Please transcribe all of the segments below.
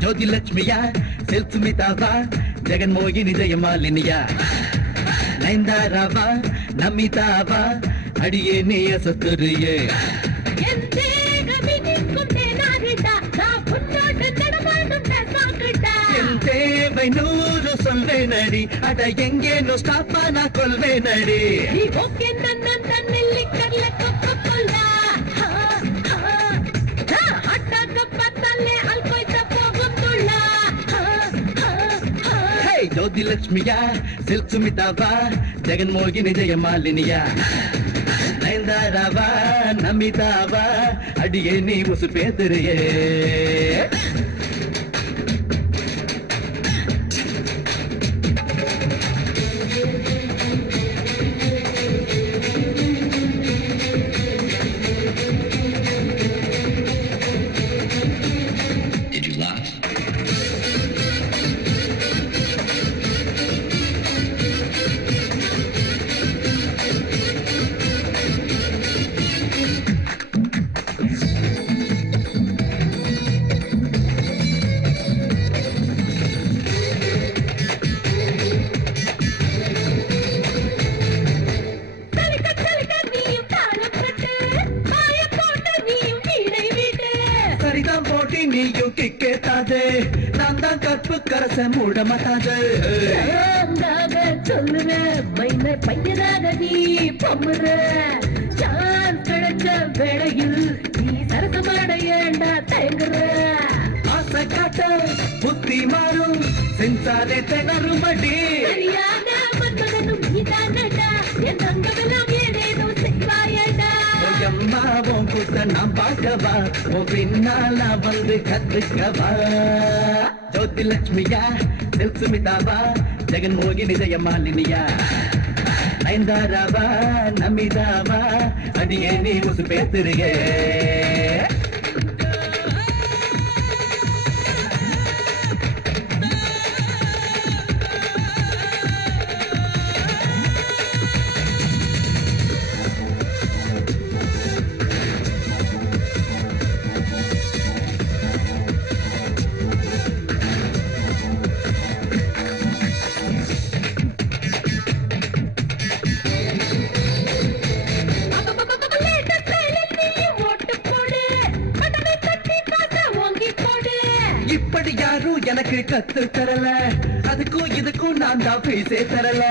ಜ್ಯೋತಿಲಕ್ಷ್ಮಿಯ ಸುಮಿತಾವ ಜಗನ್ಮೋಹಿನಿ ಜಯಮಾಲಿನಿಯ ನಯನತಾರವ ನಮಿತಾವ ಅಡಿಯೇನೆಯ ಸತ್ತುರಿಯೇ நூறு சொல்வே நடி அட எங்கேனோ ஸ்டாப் ஆனா கொள்வே நடி ಜ್ಯೋತಿಲಕ್ಷ್ಮಿಯ ಸುಮಿತಾವ ಜಗನ್ಮೋಹಿನಿ ಜಯಮಾಲಿನಿಯ ನಯನತಾರವ ನಮಿತಾವ ಅಡಿಯೇ ನೀವು ಸುಪೇದರಿಯೇ நான் தான் கற்பு கரச மூட மாட்டாது சொல்லுற மைன பையனாக நீ பொம்முற சான் கிடைச்ச வேளையில் நீ சரசமடையண்டா தயங்குற ஆசை காட்ட புத்தி மாறும் சென்சாரே திணறுமடி சரியான மன்மகனும் நீதானடா என் தங்கமெல்லாம் ஏதேதோ செய்வாயடா அம்மாவும் புத்த நாம் பார்க்கவா உன் பின்னால வந்து கத்துக்கவா ಜ್ಯೋತಿಲಕ್ಷ್ಮಿಯ ಸುಮಿತಾವ ಜಗನ್ಮೋಹಿನಿ ಜಯಮಾಲಿನಿಯ ನಯನತಾರವ ನಮಿತಾವ ಅಡಿಯೇ ನೀವು ಸುಪೇದರಿಯೇ இப்படி யாரும் எனக்கு கத்து தரல அதுக்கும் இதுக்கும் நான் தான் பேசே தரல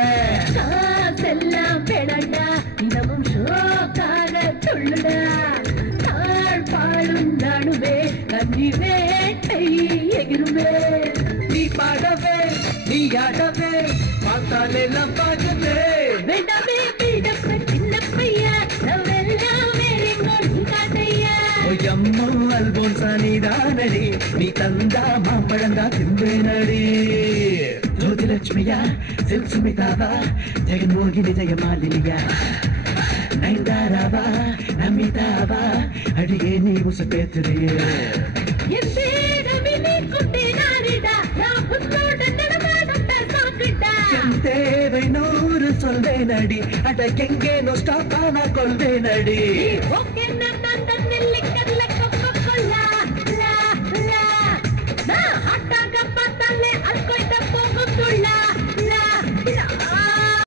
எல்லாம் வேணாண்டா தினமும் ஷோக்காக சொல்லுடா தாழ் பாடும் நானுமே கஞ்சி வேட்டை எகிருமே நீ பாடவே நீ ஆடவே பார்த்தாலே எல்லாம் பாக்குதே வேண்டாமே பீடப்ப சின்ன பையா அம்மோ அல்போன்சா நீதானடி நீ தந்தா மாம்பழந்தா திம்பேனடி ಜ್ಯೋತಿಲಕ್ಷ್ಮಿಯ ಸುಮಿತಾವ ಜಗನ್ಮೋಹಿನಿ ಜಯಮಾಲಿನಿಯ ನಯನತಾರವ ನಮಿತಾವ ಅಡಿಯೇ ನೀವು ಸುಪೇದರಿಯೇ தேவை நூறு சொல்வே நடி அட எங்கேனோ ஸ்டாப் ஆனா கொள்வே நடி